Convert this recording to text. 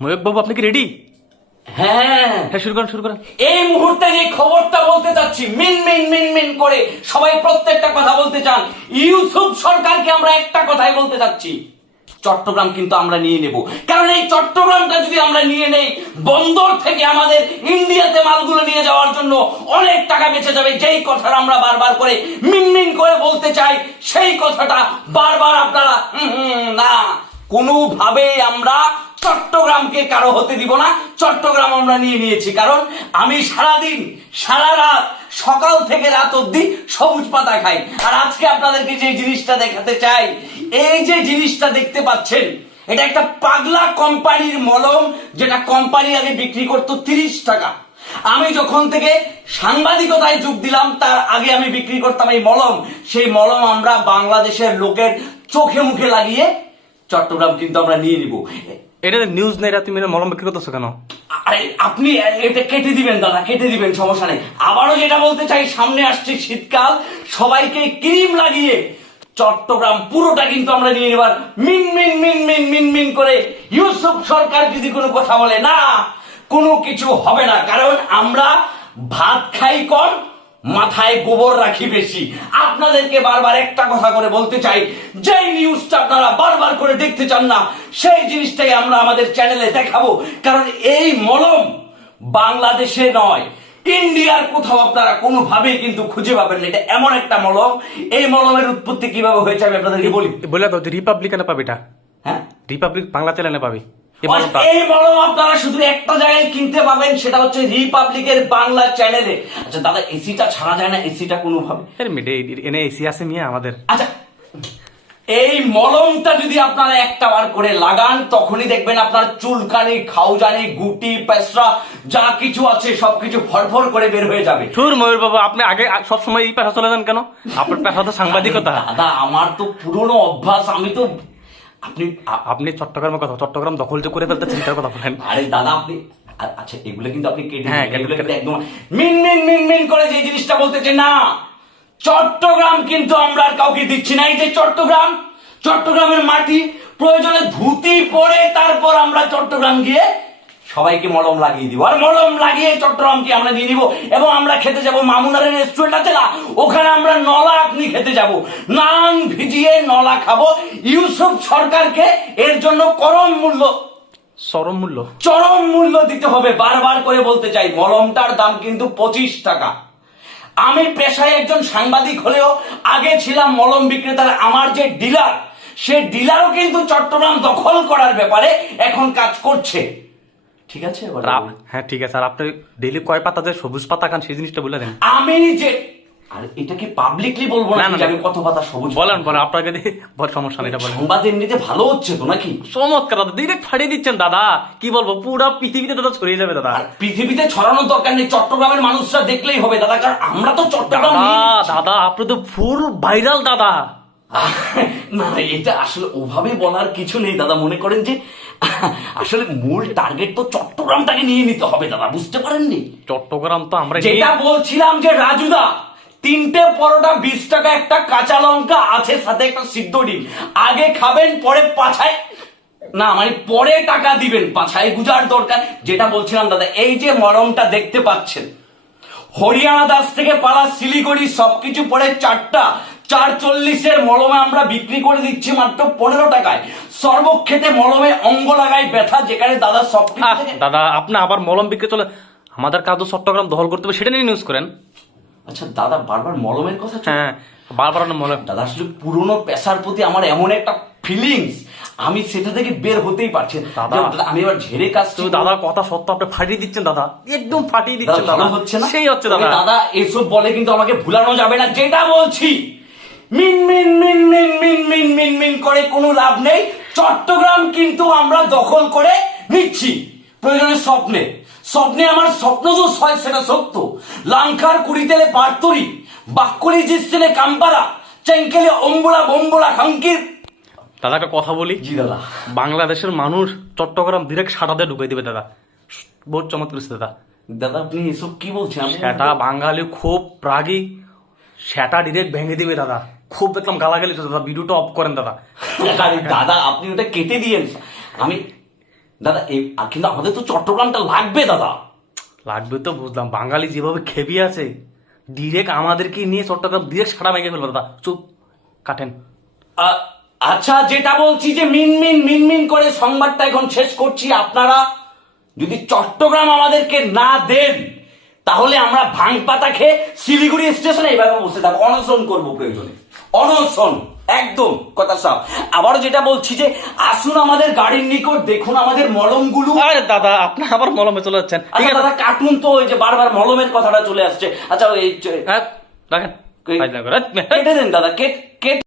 ময়ূক বাবু, আপনি কি রেডি? হ্যাঁ হ্যাঁ, শুরু করেন শুরু করেন। এই মুহূর্তে যে খবরটা বলতে চাচ্ছি, মিন মিন মিন মিন করে সবাই প্রত্যেকটা কথা বলতে চান। ইউসুফ সরকারকে আমরা একটা কথাই বলতে চাচ্ছি, চট্টগ্রাম কিন্তু আমরা নিয়ে নেব। কারণ এই চট্টগ্রামটা যদি আমরা নিয়ে নেই, বন্দর থেকে আমাদের ইন্ডিয়াতে মালগুলো নিয়ে যাওয়ার জন্য অনেক টাকা বেঁচে যাবে। যেই কথাটা আমরা বারবার করে মিনমিন করে বলতে চাই, সেই কথাটা বারবার আপনারা না, কোনোভাবেই আমরা চট্টগ্রামকে কারো হতে দিব না। চট্টগ্রাম আমরা নিয়ে নিয়েছি, কারণ আমি সারাদিন সারা রাত সকাল থেকে রাত অবধি সবুজ পাতা খাই। আর আজকে আপনাদেরকে যে জিনিসটা দেখাতে চাই, এই যে জিনিসটা দেখতে পাচ্ছেন, এটা একটা পাগলা কোম্পানির মলম, যেটা কোম্পানি আগে বিক্রি করতো 30 টাকা। আমি যখন থেকে সাংবাদিকতায় যোগ দিলাম, তার আগে আমি বিক্রি করতাম এই মলম। সেই মলম আমরা বাংলাদেশের লোকের চোখে মুখে লাগিয়ে চট্টগ্রাম কিন্তু আমরা নিয়ে নিব। এটা নিউজ নেই, তুমি মলম বিক্রি করতেছো কেন? আরে আপনি এটা কেটে দিবেন দাদা, কেটে দিবেন, সমস্যা নেই। আবারও যেটা বলতে চাই, সামনে আসছে শীতকাল, সবাইকে ক্রিম লাগিয়ে চট্টগ্রাম পুরোটা কিন্তু আমরা নিয়ে নেবার। মিন মিন মিন মিন মিন মিন করে ইউসুফ সরকার যদি কোনো কথা বলে, না, কোনো কিছু হবে না। কারণ আমরা ভাত খাই কম, মাথায় গোবর রাখি বেশি। আপনাদেরকে বারবার একটা কথা করে বলতে চাই, যে নিউজটা আপনারা বারবার করে দেখতে চান না, সেই জিনিসটাই আমরা আমাদের চ্যানেলে দেখাবো। কারণ এই মলম বাংলাদেশে নয়, ইন্ডিয়ার কোথাও আপনারা কোনোভাবেই কিন্তু খুঁজে পাবেন না। এটা এমন একটা মলম, এই মলমের উৎপত্তি কিভাবে হয়েছে আমি আপনাদেরকে বলি। বলে তো রিপাবলিকানে পাবি এটা। হ্যাঁ, রিপাবলিক বাংলা চ্যানেলে পাবি এই মলম আপনারা শুধু একটা জায়গায় কিনতে পাবেন, সেটা হচ্ছে রিপাবলিকের বাংলা চ্যানেলে। আচ্ছা দাদা, এসিটা ছাড়া যায় না? এসিটা কোনোভাবে এনে এসি আছে মিয়া আমাদের। আচ্ছা, এই মলমটা যদি আপনারা একটা বার করে লাগান, তখনই দেখবেন আপনার চুলকানি, খাউজানি, গুটি, পেশরা যা কিছু আছে সবকিছু ফরফর করে বের হয়ে যাবে। সুর ময়ূর বাবু, আপনি আগে সবসময় এই পেশা চলে যান কেন? আপনার পেশা তো সাংবাদিকতা। দাদা আমার তো পুরনো অভ্যাস, আমি তো আপনি চট্টগ্রামের কথা, চট্টগ্রাম দখল যে করে ফেলতে চিন্তার কথা বলেন। আরে দাদা আপনি, আচ্ছা এগুলো কিন্তু আপনি কেটে হ্যাঁ, দিন, এগুলো কিন্তু একদম মিন মিন মিন মিন করে যে জিনিসটা বলতেছে, না, চট্টগ্রাম কিন্তু আমরা আর কাউকে দিচ্ছি না। এই যে চট্টগ্রামের মাটি, প্রয়োজনে ধুতি পরে তারপর আমরা চট্টগ্রাম গিয়ে সবাইকে মলম লাগিয়ে দিব। আর মলম লাগিয়ে চট্টগ্রামকে আমরা নিয়ে নিব, এবং আমরা খেতে যাব মামুনারের রেস্টুরেন্ট আছে না, ওখানে আমরা নলা আপনি খেতে যাব, নান ভিজিয়ে নলা খাবো। ইউসুফ সরকারকে এর জন্য চরম মূল্য দিতে হবে। বারবার করে বলতে চাই, মলমটার দাম কিন্তু 25 টাকা। আমি পেশায় একজন সাংবাদিক হলেও আগে ছিলাম মলম বিক্রেতার। আমার যে ডিলার, সে ডিলারও কিন্তু চট্টগ্রাম দখল করার ব্যাপারে এখন কাজ করছে। ঠিক আছে? হ্যাঁ ঠিক আছে। আর আপনি ডেইলি কয় পাতা যে সবুজ পাতা খান, সেই জিনিসটা বলে দেন। আমি যে, আর এটাকে পাবলিকলি বলবো না যে আমি কত পাতা সবুজ। বলেন আপনাকে সমস্যা নেই, বলেন। সংবাদ এমনিতে ভালো হচ্ছে তো নাকি? চমৎকার দাদা, ডিরেক্ট ফাটিয়ে দিচ্ছেন দাদা। কি বলবো, পুরো পৃথিবীতে দাদা ছড়িয়ে যাবে দাদা। পৃথিবীতে ছড়ানোর দরকার নেই, চট্টগ্রামের মানুষরা দেখলেই হবে দাদা, কারণ আমরা তো চট্টগ্রাম। দাদা আপনি তো ফুল ভাইরাল দাদা। না, এটা আসলে ওভাবে বলার কিছু নেই দাদা। মনে করেন যে আসলে মূল টার্গেট তো চট্টগ্রামটাকে নিয়ে নিতে হবে দাদা, বুঝতে পারেননি? চট্টগ্রাম তো আমরা যেটা বলছিলাম যে রাজুদা, 3টে পরোটা 20 টাকা, একটা কাঁচা লঙ্কা আছে, সাথে একটা সিদ্ধ ডিম। আগে খাবেন, পরে পাছায়, না মানে পরে টাকা দিবেন, পাছায় গুজার দরকার। যেটা বলছিলাম দাদা, এই যে মলমটা দেখতে পাচ্ছেন, হরিয়ানা দাস থেকে পাড়া শিলিগুড়ি সবকিছু পরে 440-এর মলমে আমরা বিক্রি করে দিচ্ছি মাত্র 15 টাকায়। সর্বক্ষেত্রে মলমে অঙ্গ লাগায় ব্যথা, যেখানে দাদা সবকিছু। দাদা আপনি আবার মলম বিক্রি চলে, আমাদের কাজ চট্টগ্রাম দখল করতে হবে, সেটা নিয়ে নিউজ করেন। আচ্ছা দাদা, বারবার মলমের কথা। হ্যাঁ, বারবার মলম। দাদা আসলে পুরনো পেশার প্রতি আমার এমন একটা ফিলিংস, আমি সেটা থেকে বের হতেই পারছি দাদা। আমি এবার ঝেড়ে কাজ দাদা, কথা সত্য, আপনি ফাটিয়ে দিচ্ছেন দাদা, একদম ফাটিয়ে দিচ্ছেন দাদা। হচ্ছে না, সেই হচ্ছে দাদা। দাদা এসব বলে কিন্তু আমাকে ভুলানো যাবে না। যেটা বলছি, মিন মিন মিন মিন মিন মিন মিন মিন করে কোনো লাভ নেই। চট্টগ্রাম কিন্তু আমরা দখল করে নিচ্ছি, প্রয়োজনে স্বপ্নে আমার স্বপ্ন তো হয়, সেটা সত্য। লাঙ্কার কুড়িতেলে পারতরি, বাক্কলি জিস্তেলে কাম্পারা, চেঙ্কেলে অম্বুলা বম্বুলা খাঙ্কির। দাদা একটা কথা বলি। জি দাদা। বাংলাদেশের মানুষ চট্টগ্রাম ডিরেক্ট সাটাতে ঢুকাই দিবে দাদা, বহুত চমৎকার দাদা। দাদা আপনি এসব কি বলছেন? সেটা বাঙালি খুব রাগী, সেটা ডিরেক্ট ভেঙে দিবে দাদা। খুব দেখলাম গালাগালি দাদা, ভিডিওটা অফ করেন দাদা। দাদা আপনি ওটা কেটে দিয়েন। আমি দাদা কিন্তু আমাদের তো চট্টগ্রামটা লাগবে দাদা। লাগবে তো বুঝলাম, বাঙালি যেভাবে খেপিয়ে আছে ডিরেক্ট আমাদেরকে নিয়ে চট্টগ্রাম ডিরেক্ট সারা ভেঙে ফেলবো দাদা। চুপ, কাটেন। আচ্ছা, যেটা বলছি যে মিনমিন করে সংবাদটা এখন শেষ করছি। আপনারা যদি চট্টগ্রাম আমাদেরকে না দেন তাহলে আমরা ভাঙ পাতা খেয়ে শিলিগুড়ি স্টেশনে এইভাবে বসে থাকবো, অনশন করবো প্রয়োজনে, অনশন একদম কথা সাফ। আবারও যেটা বলছি যে আসুন আমাদের গাড়ির নিকট, দেখুন আমাদের মলমগুলো। আরে দাদা, আপনি আবার মলমে চলে যাচ্ছেন। ঠিক আচ্ছা আছে দাদা, কার্টুন তো ওই যে বারবার মলমের কথাটা চলে আসছে। আচ্ছা হ্যাঁ, রাখেন। কেটে দেন দাদা, কেটে